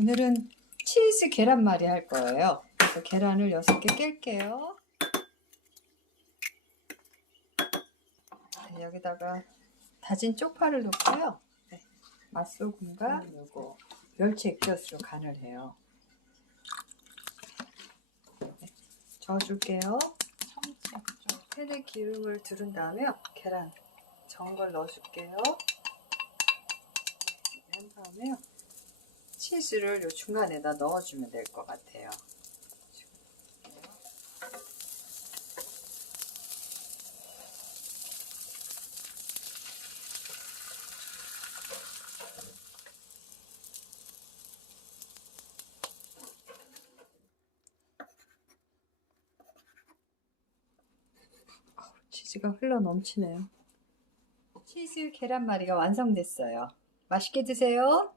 오늘은 치즈 계란말이 할 거예요. 그래서 계란을 6개 깰게요. 네, 여기다가 다진 쪽파를 넣고요. 네, 맛소금과 요거 멸치 액젓으로 간을 해요. 네, 저어줄게요. 팬에 기름을 두른 다음에 계란 저은 걸 넣어줄게요. 한 다음에 치즈를 요 중간에다 넣어주면 될 것 같아요. 치즈가 흘러 넘치네요. 치즈 계란말이가 완성됐어요. 맛있게 드세요.